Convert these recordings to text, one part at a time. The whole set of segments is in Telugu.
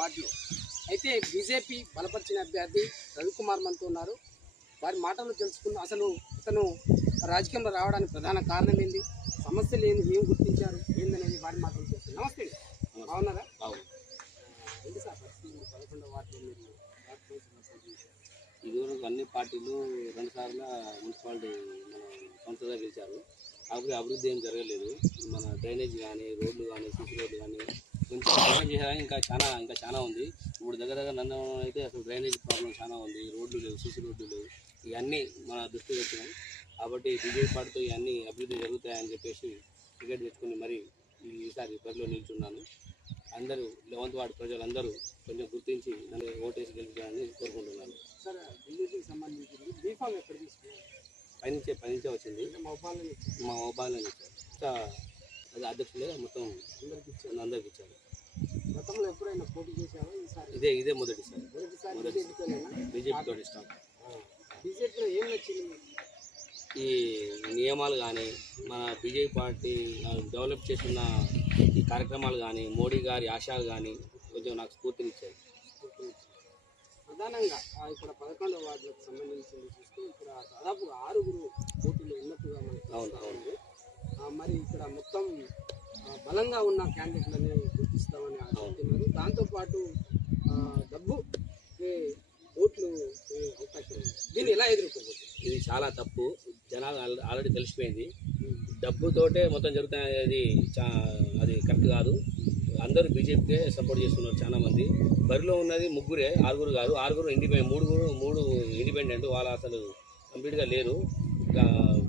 వార్డులో అయితే బీజేపీ బలపరిచిన అభ్యర్థి రవికుమార్ మనతో ఉన్నారు. వారి మాటలు తెలుసుకున్న అసలు ఇతను రాజకీయంలో రావడానికి ప్రధాన కారణం ఏంది, సమస్యలు ఏంది, ఏం గుర్తించారు ఏందనేది వారి మాటలు తెలుస్తుంది. నమస్తే అండి, బాగున్నారా? ఏంటి సార్ పరిస్థితి 11వ వార్డులో మీరు ఇదివరకు అన్ని పార్టీలు 2 సార్లు మున్సిపాలిటీ మన సంస్థగా గెలిచారు. కాకపోతే అభివృద్ధి ఏం జరగలేదు. మన డ్రైనేజ్ కానీ, రోడ్లు కానీ, సీసీ రోడ్లు కానీ కొంచెం డెవలప్ చేయాలని ఇంకా చాలా ఉంది. ఇప్పుడు దగ్గర నన్ను అయితే అసలు డ్రైనేజ్ ప్రాబ్లం చాలా ఉంది. రోడ్లు లేవు, సీసీ రోడ్లు లేవు. ఇవన్నీ మన దృష్టికి వచ్చినాయి. కాబట్టి బీజేపీ పార్టీతో ఇవన్నీ అభివృద్ధి జరుగుతాయని చెప్పేసి టికెట్ తెచ్చుకొని మరి ఈసారి బరిలో నిల్చున్నాను. అందరూ 11వ వార్డు ప్రజలందరూ కొంచెం గుర్తించి నన్ను ఓటేసి గెలిపించాలని కోరుకుంటున్నాను. సార్ బీజేపీకి సంబంధించింది బీఫామ్ ఎక్కడ తీసుకున్నారు? పైనుంచే వచ్చింది. మా మొబైల్లో ఇచ్చారు. అది అధ్యక్షులే మొత్తం అందరికి ఇచ్చారు. గతంలో ఎప్పుడైనా పోటీ చేసావా? ఈసారి ఇదే మొదటిసారి బీజేపీతో స్టార్ట్. బీజేపీలో ఏం నచ్చింది? ఈ నియమాలు కానీ, మన బీజేపీ పార్టీ డెవలప్ చేస్తున్న ఈ కార్యక్రమాలు కానీ, మోడీ గారి ఆశయాలు కానీ కొంచెం నాకు స్ఫూర్తినిచ్చాయి. ప్రధానంగా ఇక్కడ 11వ వార్డులకు సంబంధించింది చూస్తే ఇక్కడ దాదాపు 6 పోటీలు ఉన్నట్టుగా మనకు మరి ఇక్కడ మొత్తం బలంగా ఉన్న క్యాండిడేట్లని గుర్తిస్తామని ఆశిస్తున్నారు. దాంతోపాటు డబ్బు ఓట్లు అవకాశం ఉంది. దీన్ని ఎలా ఎదుర్కోవచ్చు? ఇది చాలా తప్పు. జనాలు ఆల్రెడీ తెలిసిపోయింది. డబ్బుతోటే మొత్తం జరుగుతాయి. అది కరెక్ట్ కాదు. అందరూ బీజేపీకే సపోర్ట్ చేస్తున్నారు. చాలా మంది బరిలో ఉన్నది 6 కాదు, 6 ఇండిపెండెంట్, 3 ఇండిపెండెంట్. వాళ్ళు అసలు కంప్లీట్గా లేరు.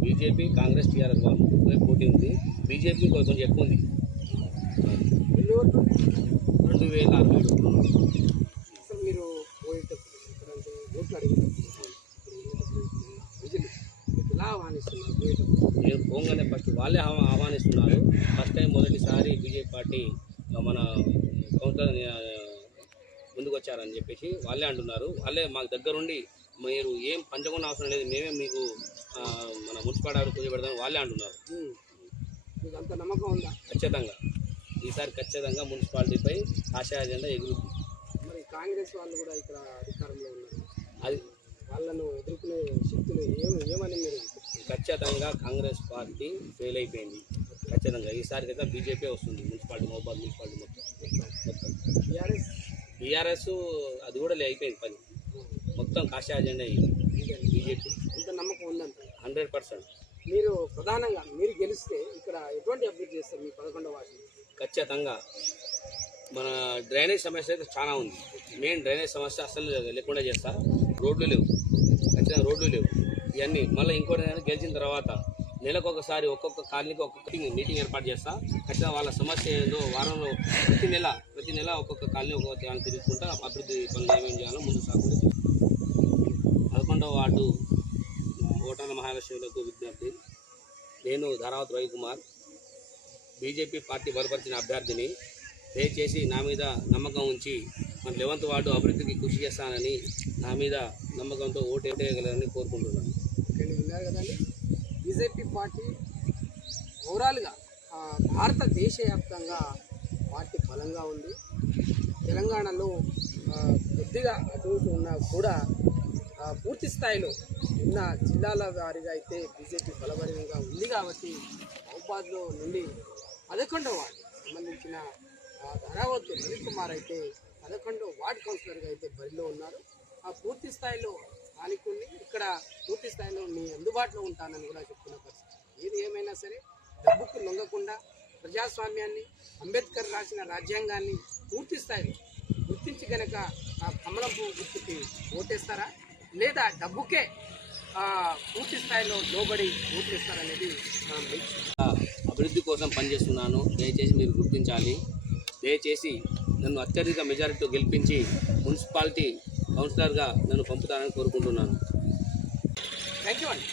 బీజేపీ, కాంగ్రెస్, టీఆర్ఎస్ వాళ్ళు 3 పోటీ ఉంది. బీజేపీ కొంచెం ఎక్కువ ఉంది. 2067. అసలు మీరు ఓట్లు అడిగేటప్పుడు ఎలా ఆహ్వానిస్తున్నారు? నేను పోగానే ఫస్ట్ వాళ్ళే ఆహ్వానిస్తున్నారు. ఫస్ట్ టైం మొదటిసారి బీజేపీ పార్టీ మన కౌన్సిలర్ ముందుకు వచ్చారని చెప్పేసి వాళ్ళే అంటున్నారు. వాళ్ళే మాకు దగ్గరుండి మీరు ఏం పంచకుండా అవసరం లేదు, మేమే మీకు మన మున్సిపాలిటీ కూర్చోబెడతాం వాళ్ళే అంటున్నారు. మీకు అంత నమ్మకం ఉందా? ఖచ్చితంగా ఈసారి ఖచ్చితంగా మున్సిపాలిటీపై ఆశయ అజెండా ఎగురుతుంది. మరి కాంగ్రెస్ వాళ్ళు కూడా ఇక్కడ అధికారంలో ఉన్నారు. అది వాళ్ళను ఎదుర్కొనే శక్తులు ఏమని మీరు? ఖచ్చితంగా కాంగ్రెస్ పార్టీ ఫెయిల్ అయిపోయింది. ఖచ్చితంగా ఈసారికి అయితే బీజేపీ వస్తుంది. మహబూబాద్ మున్సిపాలిటీ మొత్తం బీఆర్ఎస్ అది కూడా అయిపోయింది పని. మొత్తం కాషాయ అజెండా బీజేపీ. ఇంత నమ్మకం ఉందంట? 100%. మీరు ప్రధానంగా మీరు గెలిస్తే ఇక్కడ ఎటువంటి అభివృద్ధి చేస్తారు మీ 11వ వార్డు? ఖచ్చితంగా మన డ్రైనేజ్ సమస్య అయితే చాలా ఉంది. మెయిన్ డ్రైనేజ్ సమస్య అసలు లేకుండా చేస్తా. రోడ్లు లేవు, ఖచ్చితంగా రోడ్లు లేవు. ఇవన్నీ మళ్ళీ ఇంకోటి గెలిచిన తర్వాత నెలకు ఒకసారి ఒక్కొక్క కాలనీకి ఒక్కొక్క మీటింగ్ ఏర్పాటు చేస్తా. ఖచ్చితంగా వాళ్ళ సమస్య ఏదో వారంలో ప్రతి నెల ఒక్కొక్క కాలనీ ఒక్కొక్క దాన్ని తిరుగుకుంటా అభివృద్ధి పనులు ఏమేమి చేయాలో ముందు సాగుతుంది. 11వ వార్డు ఓటాల మహాలక్ష్మిలకు విజ్ఞప్తి. నేను ధారావత్ రవికుమార్, బీజేపీ పార్టీ బలపరిచిన అభ్యర్థిని. దయచేసి నా మీద నమ్మకం ఉంచి మన 11వ వార్డు అభివృద్ధికి కృషి చేస్తానని, నా మీద నమ్మకంతో ఓటేయగలరని కోరుకుంటున్నాను. విన్నారు కదండి, బీజేపీ పార్టీ ఓవరాల్గా భారతదేశవ్యాప్తంగా పార్టీ బలంగా ఉంది. తెలంగాణలో కొద్దిగా అటు ఇటు ఉన్నా కూడా పూర్తి స్థాయిలో ఉన్న జిల్లాల వారీగా అయితే బీజేపీ బలపరంగా ఉంది. కాబట్టి మహబూబాద్లో నుండి 11వ వార్డు సంబంధించిన ధారావత్ రవికుమార్ అయితే 11వ వార్డు కౌన్సిలర్గా అయితే బరిలో ఉన్నారు. పూర్తి స్థాయిలో స్థానికుల్ని ఇక్కడ పూర్తి స్థాయిలో మీ అందుబాటులో ఉంటానని కూడా చెప్తున్న పరిస్థితి. ఏది ఏమైనా సరే డబ్బుకు లొంగకుండా ప్రజాస్వామ్యాన్ని, అంబేద్కర్ రాసిన రాజ్యాంగాన్ని పూర్తి స్థాయిలో గుర్తించి కనుక ఆ కమలం పువ్వు గుర్తుకి ఓటేస్తారా, లేదా డబ్బుకే పూర్తి స్థాయిలో లోబడి ఓటేస్తారనేది మనం అభివృద్ధి కోసం పనిచేస్తున్నాను. దయచేసి మీరు గుర్తించాలి. దయచేసి నన్ను అత్యధిక మెజారిటీతో గెలిపించి మున్సిపాలిటీ కౌన్సిలర్గా నన్ను పంపుతానని కోరుకుంటున్నాను. థ్యాంక్ యూ అండి.